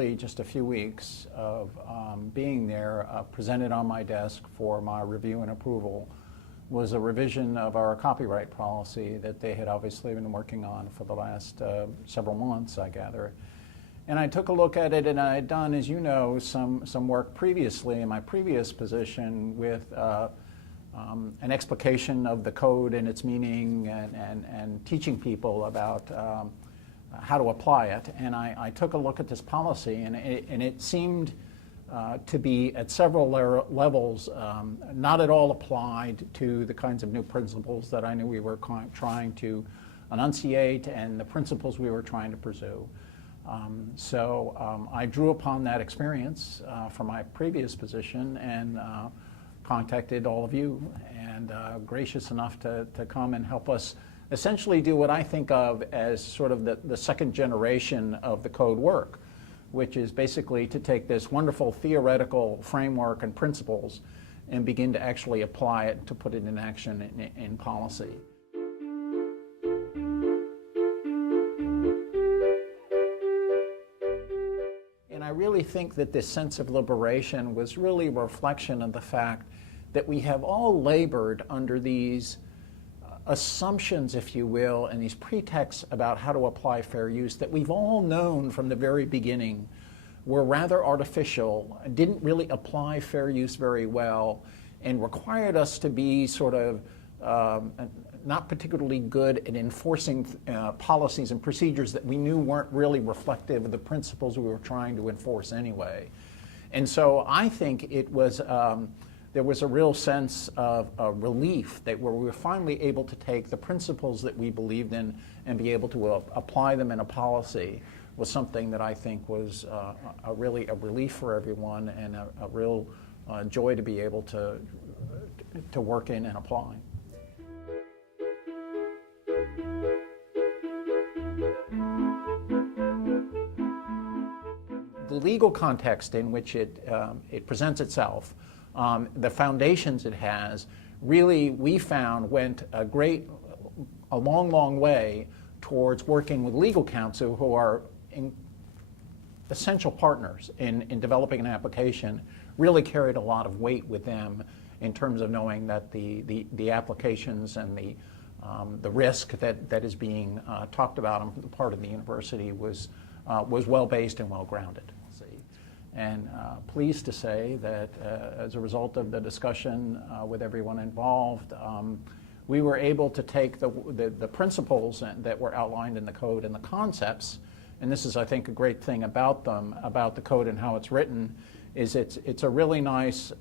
really just a few weeks of being there, presented on my desk for my review and approval was a revision of our copyright policy that they had obviously been working on for the last several months, I gather. And I took a look at it, and I had done, as you know, some work previously in my previous position with an explication of the code and its meaning and teaching people about how to apply it. And I took a look at this policy, and it seemed to be at several levels not at all applied to the kinds of new principles that I knew we were trying to enunciate and the principles we were trying to pursue. So I drew upon that experience from my previous position and contacted all of you, and gracious enough to come and help us essentially do what I think of as sort of the second generation of the code work, which is basically to take this wonderful theoretical framework and principles and begin to actually apply it, to put it in action in policy. And I really think that this sense of liberation was really a reflection of the fact that we have all labored under these assumptions, if you will, and these pretexts about how to apply fair use that we've all known from the very beginning were rather artificial, didn't really apply fair use very well, and required us to be sort of not particularly good at enforcing policies and procedures that we knew weren't really reflective of the principles we were trying to enforce anyway. And so I think it was there was a real sense of relief that where we were finally able to take the principles that we believed in and be able to apply them in a policy was something that I think was really a relief for everyone, and a real joy to be able to work in and apply. The legal context in which it presents itself, the foundations it has, really, we found, went a long way towards working with legal counsel, who are essential partners in developing an application, really carried a lot of weight with them in terms of knowing that the applications and the risk that is being talked about on the part of the university was well-based and well-grounded. And pleased to say that as a result of the discussion with everyone involved, we were able to take the principles that were outlined in the code and the concepts, and this is, I think, a great thing about them, about the code and how it's written, is it's a really nice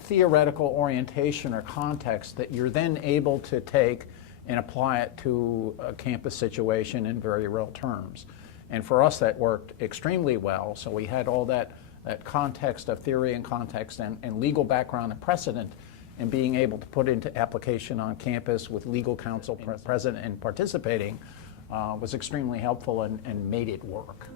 theoretical orientation or context that you're then able to take and apply it to a campus situation in very real terms. And for us, that worked extremely well. So we had all that context of theory and context and legal background and precedent, and being able to put into application on campus with legal counsel present and participating was extremely helpful and made it work.